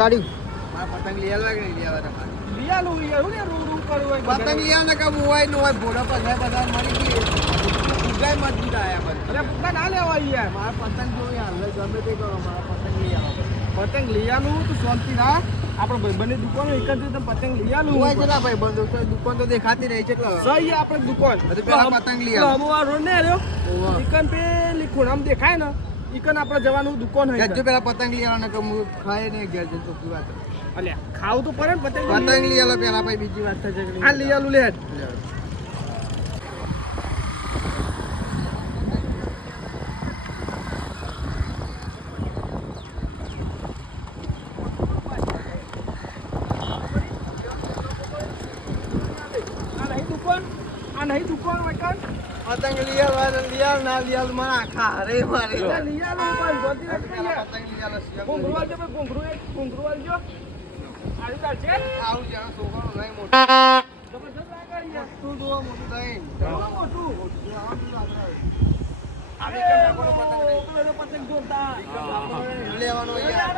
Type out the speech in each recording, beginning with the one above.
કાઢ્યું મારા પતંગ લઈ આવવા કે નહીં લઈ આવવા તમારે લઈ આલું યાર હું ને રૂ કરવું પતંગ લઈ આવ ને કે મોવાય નો હોય ભોળા પગાય બધા મળી ગઈ ફુગાય મજબૂત આયા મને અરે ફુગા ના લેવા યાર મારા પતંગ જોઈ હાલ ગમે તે કરો મારા પતંગ લઈ આવો પતંગ લઈ આલું તું શાંતિ રાખ આપણે ભાઈબંધની દુકાન એક જ રીતે પતંગ લઈ આલું હોય ચલા ભાઈ બંધો છે દુકાન તો દેખાતી રહી છે એટલે સહી આપણે દુકાન તો પેલા પતંગ લઈ આવો હમો આ રોડ ને રહ્યો ઈકન પેલી ખૂણામ દેખાય ને ઈકન આપણે જવાનું દુકાન હે જો પેલા પતંગ લઈ આવવાને કે હું ખાય ને ઘેર જતો પૂરી વાત અલ્યા ખાવું તો પડે ને પતંગ પતંગ લઈ આલો પેલા ભાઈ બીજી વાત થશે કે આ લઈ આલું લે નહીં દુકાન વૈકન પતંગ લઈ આવ ના લઈ આવ મારા આખા હરે મારે લઈ આલું પણ ગોતી નથી યાર પતંગ લઈ આલો ઘુંઘરું વાળજો ભાઈ ઘુંઘરું વાળજો આવી કાર છે આવું જાણ છોકરો નહીં મોટો જબરદસ્ત લાગે યાર તું જોવા મોટું નહીં કેવું મોટું આવી કે કોઈ પતંગ નહીં પેલો પતંગ જોતા લેવાનો યાર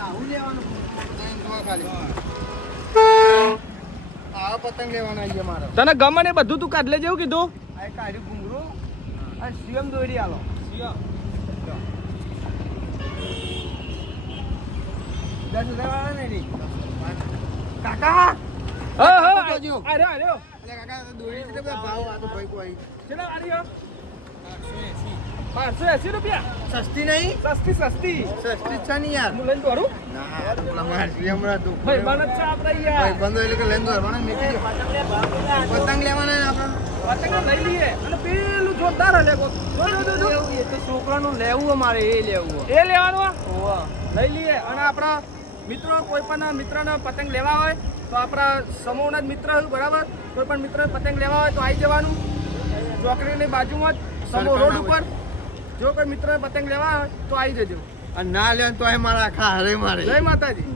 આવું લેવાનું નહીં જોવા ખાલી આ પતંગ લેવાના છે મારો તને ગમે ને બધું તું કાઢ લેજે એવું કીધું આ કાઢ્યું ઘુંઘરું અને સીએમ દોરી આલો સીએમ 10,000 વાળા નહીં કાકા આર્યો આર્યો એટલે કાકા દોરી છે બધા ભાવ આ તો ભાઈ કોઈ કેટલા આર્યો 580 રૂપિયા સસ્તી નહીં સસ્તી સસ્તી છે ને યાર હું લઈને દોરું ના પેલા માર સીએમ રાતું ભાઈ બનત છે આપણે ભાઈ યાર બંધો એટલે કે લઈને દોરવાના મેકી પતંગ લેવાના આપણે પતંગ લઈ લઈએ અને પેલું જોરદાર હલે કો એ તો છોકરાનું લેવું અમારે એ લેવું એ લેવાનું લઈ લઈએ અને આપણા મિત્રો કોઈ પણ મિત્રને પતંગ લેવા હોય તો આપણા સમૂહના જ મિત્ર બરાબર કોઈ પણ મિત્ર પતંગ લેવા હોય તો આવી જવાનું ચોકડીની બાજુમાં જ સમૂહ રોડ ઉપર જો કોઈ મિત્ર પતંગ લેવા હોય તો આવી જજો અને ના લે તો મારા આખા હરે મારે જય માતાજી.